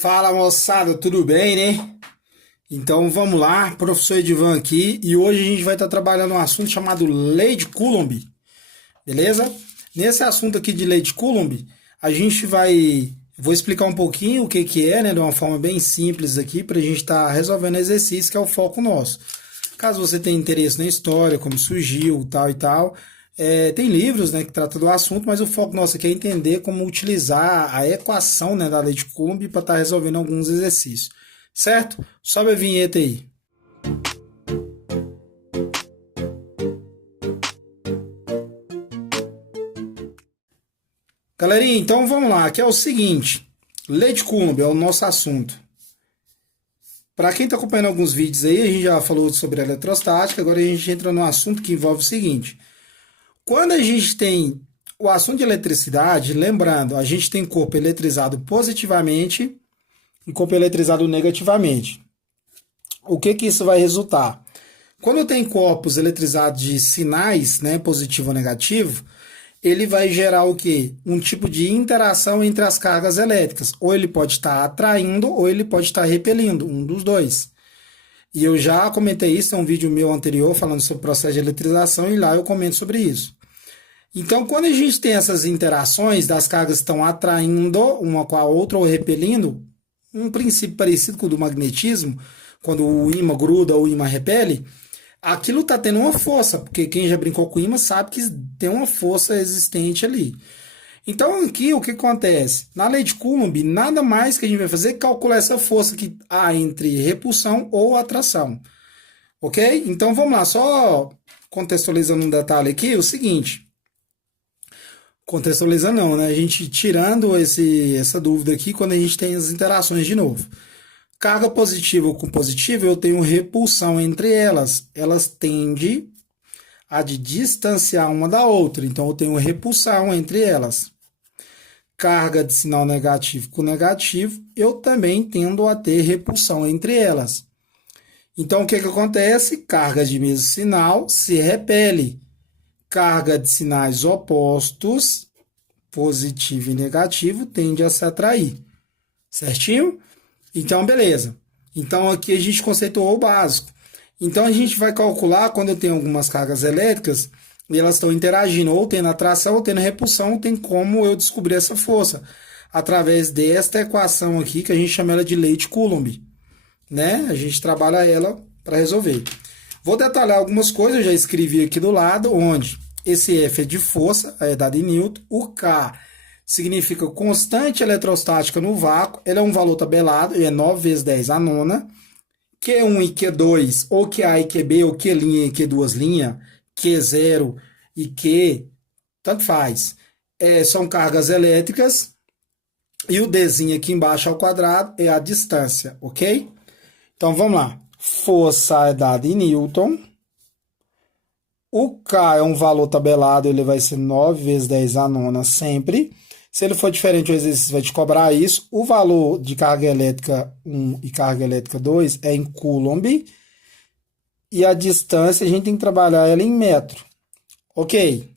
Fala moçada, tudo bem, né? Então vamos lá, professor Edivan aqui e hoje a gente vai estar trabalhando um assunto chamado Lei de Coulomb, beleza? Nesse assunto aqui de Lei de Coulomb, a gente vou explicar um pouquinho o que que é, né, de uma forma bem simples aqui para a gente estar resolvendo exercício que é o foco nosso. Caso você tenha interesse na história, como surgiu, tal e tal, tem livros, né, que tratam do assunto, mas o foco nosso aqui é entender como utilizar a equação, né, da lei de Coulomb para estar resolvendo alguns exercícios. Certo? Sobe a vinheta aí. Galerinha, então vamos lá, que é o seguinte. Lei de Coulomb é o nosso assunto. Para quem está acompanhando alguns vídeos aí, a gente já falou sobre a eletrostática, agora a gente entra no assunto que envolve o seguinte. Quando a gente tem o assunto de eletricidade, lembrando, a gente tem corpo eletrizado positivamente e corpo eletrizado negativamente. O que que isso vai resultar? Quando tem corpos eletrizados de sinais, né, positivo ou negativo, ele vai gerar o quê? Um tipo de interação entre as cargas elétricas. Ou ele pode estar atraindo ou ele pode estar repelindo, um dos dois. E eu já comentei isso em um vídeo meu anterior falando sobre o processo de eletrização e lá eu comento sobre isso. Então, quando a gente tem essas interações das cargas que estão atraindo uma com a outra ou repelindo, um princípio parecido com o do magnetismo, quando o ímã gruda ou o ímã repele, aquilo está tendo uma força, porque quem já brincou com ímã sabe que tem uma força existente ali. Então, aqui o que acontece? Na lei de Coulomb, nada mais que a gente vai fazer é calcular essa força que há entre repulsão ou atração. Ok? Então, vamos lá, só contextualizando um detalhe aqui, o seguinte. Contextualizando não, né? A gente tirando essa dúvida aqui quando a gente tem as interações de novo. Carga positiva com positiva, eu tenho repulsão entre elas. Elas tendem a distanciar uma da outra. Então, eu tenho repulsão entre elas. Carga de sinal negativo com negativo, eu também tendo a ter repulsão entre elas. Então, o que acontece? Carga de mesmo sinal se repele. Carga de sinais opostos, positivo e negativo, tende a se atrair. Certinho? Então, beleza. Então, aqui a gente conceituou o básico. Então, a gente vai calcular quando eu tenho algumas cargas elétricas e elas estão interagindo, ou tendo atração, ou tendo repulsão, tem como eu descobrir essa força. Através desta equação aqui, que a gente chama ela de lei de Coulomb. Né? A gente trabalha ela para resolver. Vou detalhar algumas coisas, eu já escrevi aqui do lado, onde esse F é de força, é dado em Newton, o K significa constante eletrostática no vácuo, ele é um valor tabelado, ele é 9 vezes 10 a nona, Q1 e Q2, ou QA e QB, ou Q' e Q2', Q0 e Q, tanto faz. São cargas elétricas, e o Dzinho aqui embaixo ao quadrado é a distância, ok? Então, vamos lá. Força é dada em Newton. O K é um valor tabelado, ele vai ser 9 vezes 10 a nona sempre. Se ele for diferente, o exercício vai te cobrar isso. O valor de carga elétrica 1 e carga elétrica 2 é em Coulomb. E a distância, a gente tem que trabalhar ela em metro. Ok?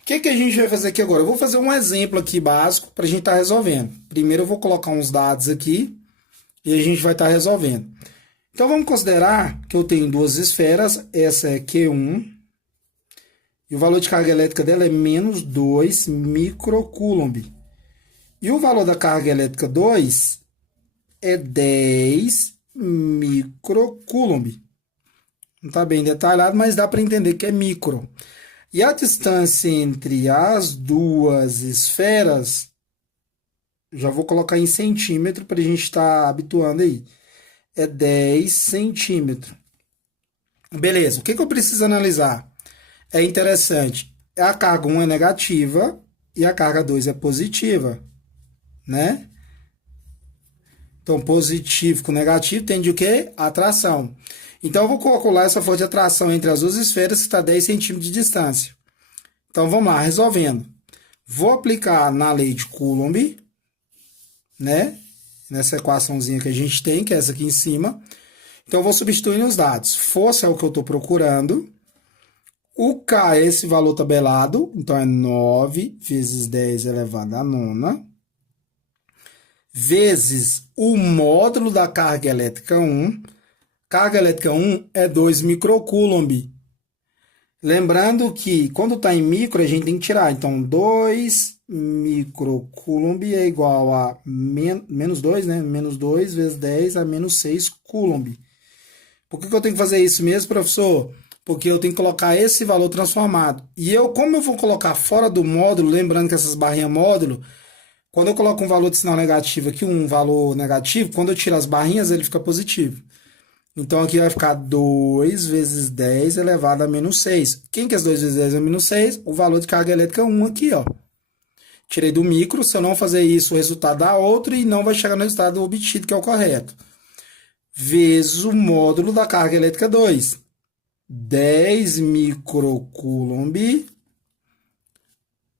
O que a gente vai fazer aqui agora? Eu vou fazer um exemplo aqui básico para a gente estar resolvendo. Primeiro eu vou colocar uns dados aqui e a gente vai estar resolvendo. Então vamos considerar que eu tenho duas esferas. Essa é Q1 e o valor de carga elétrica dela é menos 2 microcoulomb. E o valor da carga elétrica 2 é 10 microcoulomb. Não está bem detalhado, mas dá para entender que é micro. E a distância entre as duas esferas, já vou colocar em centímetro para a gente estar habituando aí, é 10 centímetros. Beleza, o que eu preciso analisar? É interessante, a carga 1 é negativa e a carga 2 é positiva, né? Então, positivo com negativo tende o quê? Atração. Então, eu vou calcular essa força de atração entre as duas esferas, que está a 10 centímetros de distância. Então, vamos lá, resolvendo. Vou aplicar na lei de Coulomb, né? Nessa equaçãozinha que a gente tem, que é essa aqui em cima. Então, eu vou substituir os dados. Força é o que eu estou procurando. O K é esse valor tabelado, então é 9 vezes 10 elevado a nona, vezes o módulo da carga elétrica 1. Carga elétrica 1 é 2 microcoulomb. Lembrando que quando está em micro, a gente tem que tirar. Então, 2 microcoulomb é igual a menos 2, né? Menos 2 vezes 10 a menos 6 coulomb. Por que eu tenho que fazer isso mesmo, professor? Porque eu tenho que colocar esse valor transformado. E como eu vou colocar fora do módulo, lembrando que essas barrinhas módulo, quando eu coloco um valor de sinal negativo aqui, um valor negativo, quando eu tiro as barrinhas, ele fica positivo. Então, aqui vai ficar 2 vezes 10 elevado a menos 6. Quem que é 2 vezes 10 a menos 6? O valor de carga elétrica 1 aqui, ó. Tirei do micro, se eu não fazer isso, o resultado dá outro e não vai chegar no resultado obtido, que é o correto. Vezes o módulo da carga elétrica 2. 10 microcoulomb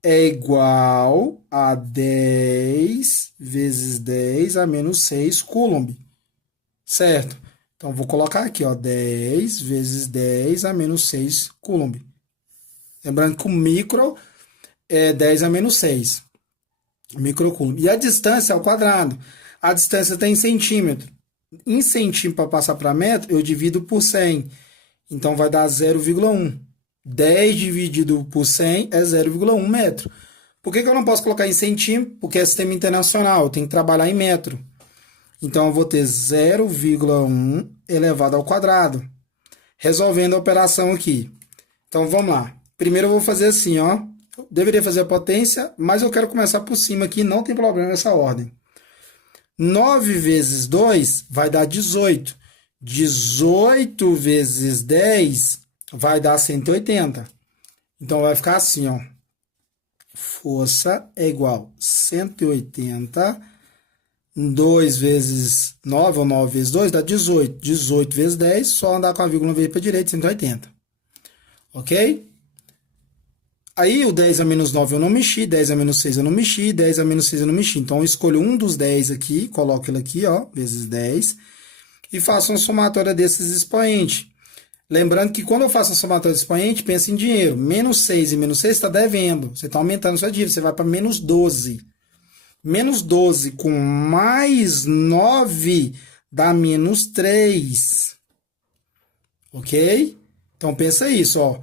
é igual a 10 vezes 10 a menos 6 coulomb. Certo? Então, vou colocar aqui, ó, 10 vezes 10 a menos 6 coulomb. Lembrando que o micro é 10 a menos 6 microcoulomb. E a distância é ao quadrado. A distância está em centímetro. Em centímetro, para passar para metro, eu divido por 100. Então, vai dar 0,1. 10 dividido por 100 é 0,1 metro. Por que eu não posso colocar em centímetro? Porque é sistema internacional, eu tenho que trabalhar em metro. Então, eu vou ter 0,1 elevado ao quadrado. Resolvendo a operação aqui. Então, vamos lá. Primeiro, eu vou fazer assim, ó. Eu deveria fazer a potência, mas eu quero começar por cima aqui, não tem problema nessa ordem. 9 vezes 2 vai dar 18. 18 vezes 10 vai dar 180. Então, vai ficar assim, ó. Força é igual a 180. 2 vezes 9, ou 9 vezes 2, dá 18. 18 vezes 10, só andar com a vírgula no meio para a direita, 180. Ok? Aí, o 10 a menos 9 eu não mexi, 10 a menos 6 eu não mexi, 10 a menos 6 eu não mexi. Então, eu escolho um dos 10 aqui, coloco ele aqui, ó, vezes 10, e faço uma somatória desses expoentes. Lembrando que quando eu faço a somatória de expoente, pensa em dinheiro. Menos 6 e menos 6 está devendo. Você está aumentando sua dívida, você vai para menos 12. Menos 12 com mais 9 dá menos 3. Ok? Então, pensa isso, ó.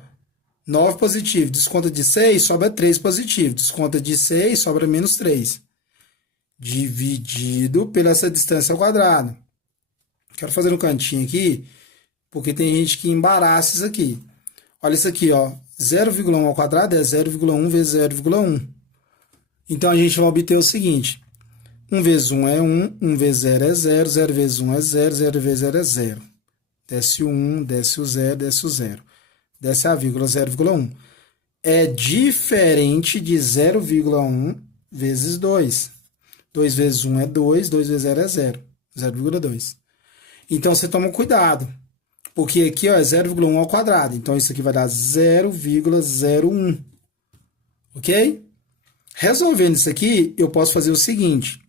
9 positivo, desconta de 6, sobra 3 positivo. Desconta de 6, sobra menos 3. Dividido pela essa distância ao quadrado. Quero fazer um cantinho aqui, porque tem gente que embaraça isso aqui. Olha isso aqui, ó. 0,1 ao quadrado é 0,1 vezes 0,1. Então, a gente vai obter o seguinte. 1 vezes 1 é 1, 1 vezes 0 é 0, 0 vezes 1 é 0, 0 vezes 0 é 0. Desce o 1, desce o 0, desce o 0. Desce a vírgula, 0,1. É diferente de 0,1 vezes 2. 2 vezes 1 é 2, 2 vezes 0 é 0. 0,2. Então, você toma cuidado. Porque aqui, ó, é 0,1 ao quadrado. Então, isso aqui vai dar 0,01. Ok? Resolvendo isso aqui, eu posso fazer o seguinte.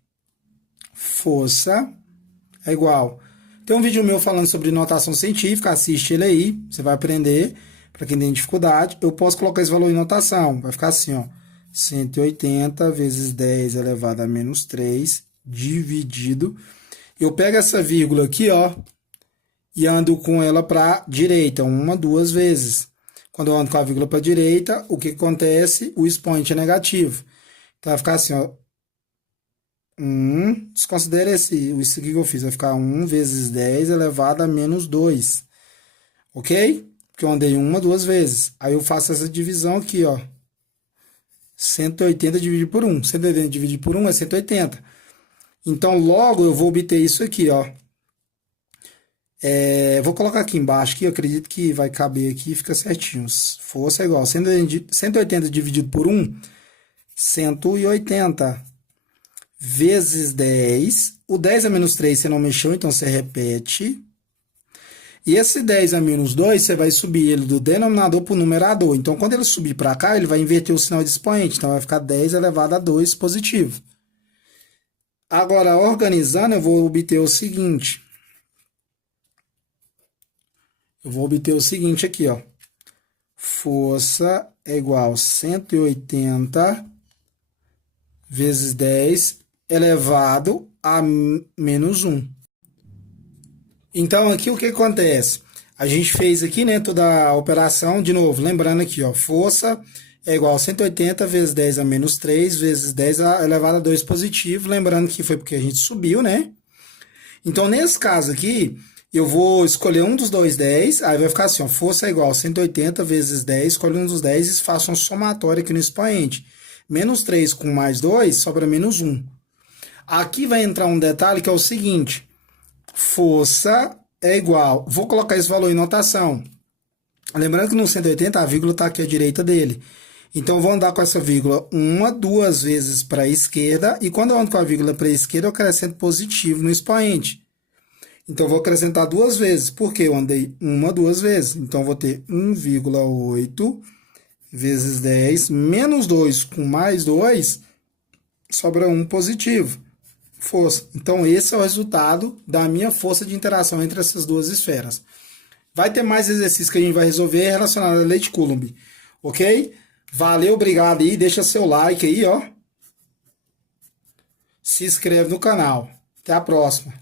Força é igual. Tem um vídeo meu falando sobre notação científica, assiste ele aí, você vai aprender. Para quem tem dificuldade, eu posso colocar esse valor em notação. Vai ficar assim, ó. 180 vezes 10 elevado a menos 3, dividido. Eu pego essa vírgula aqui, ó, e ando com ela para a direita, uma, duas vezes. Quando eu ando com a vírgula para a direita, o que acontece? O expoente é negativo. Então, vai ficar assim, ó. Desconsidera isso aqui que eu fiz. Vai ficar 1 vezes 10 elevado a menos 2. Ok? Porque eu andei uma, duas vezes. Aí eu faço essa divisão aqui, ó. 180 dividido por 1. 180 dividido por 1 é 180. Então, logo eu vou obter isso aqui, ó. Vou colocar aqui embaixo, que eu acredito que vai caber aqui e fica certinho. Força é igual a 180 dividido por 1, 180 vezes 10. O 10 a menos 3 você não mexeu, então você repete. E esse 10 a menos 2, você vai subir ele do denominador para o numerador. Então, quando ele subir para cá, ele vai inverter o sinal de expoente. Então, vai ficar 10 elevado a 2 positivo. Agora, organizando, eu vou obter o seguinte. Eu vou obter o seguinte aqui, ó. Força é igual a 180 vezes 10 elevado a menos 1. Então, aqui o que acontece? A gente fez aqui, né, toda a operação, de novo, lembrando aqui, ó, força é igual a 180 vezes 10 a menos 3 vezes 10 elevado a 2 positivo, lembrando que foi porque a gente subiu, né? Então, nesse caso aqui, eu vou escolher um dos dois 10, aí vai ficar assim, ó, força é igual a 180 vezes 10, escolhe um dos 10 e faça um somatório aqui no expoente. Menos 3 com mais 2, sobra menos 1. Aqui vai entrar um detalhe que é o seguinte, força é igual, vou colocar esse valor em notação. Lembrando que no 180 a vírgula está aqui à direita dele. Então, eu vou andar com essa vírgula uma, duas vezes para a esquerda, e quando eu ando com a vírgula para a esquerda, eu acrescento positivo no expoente. Então, eu vou acrescentar duas vezes, porque eu andei uma, duas vezes. Então, eu vou ter 1,8 vezes 10, menos 2 com mais 2, sobra 1 positivo. Força. Então, esse é o resultado da minha força de interação entre essas duas esferas. Vai ter mais exercícios que a gente vai resolver relacionado à lei de Coulomb, ok? Valeu, obrigado aí, deixa seu like aí, ó. Se inscreve no canal. Até a próxima.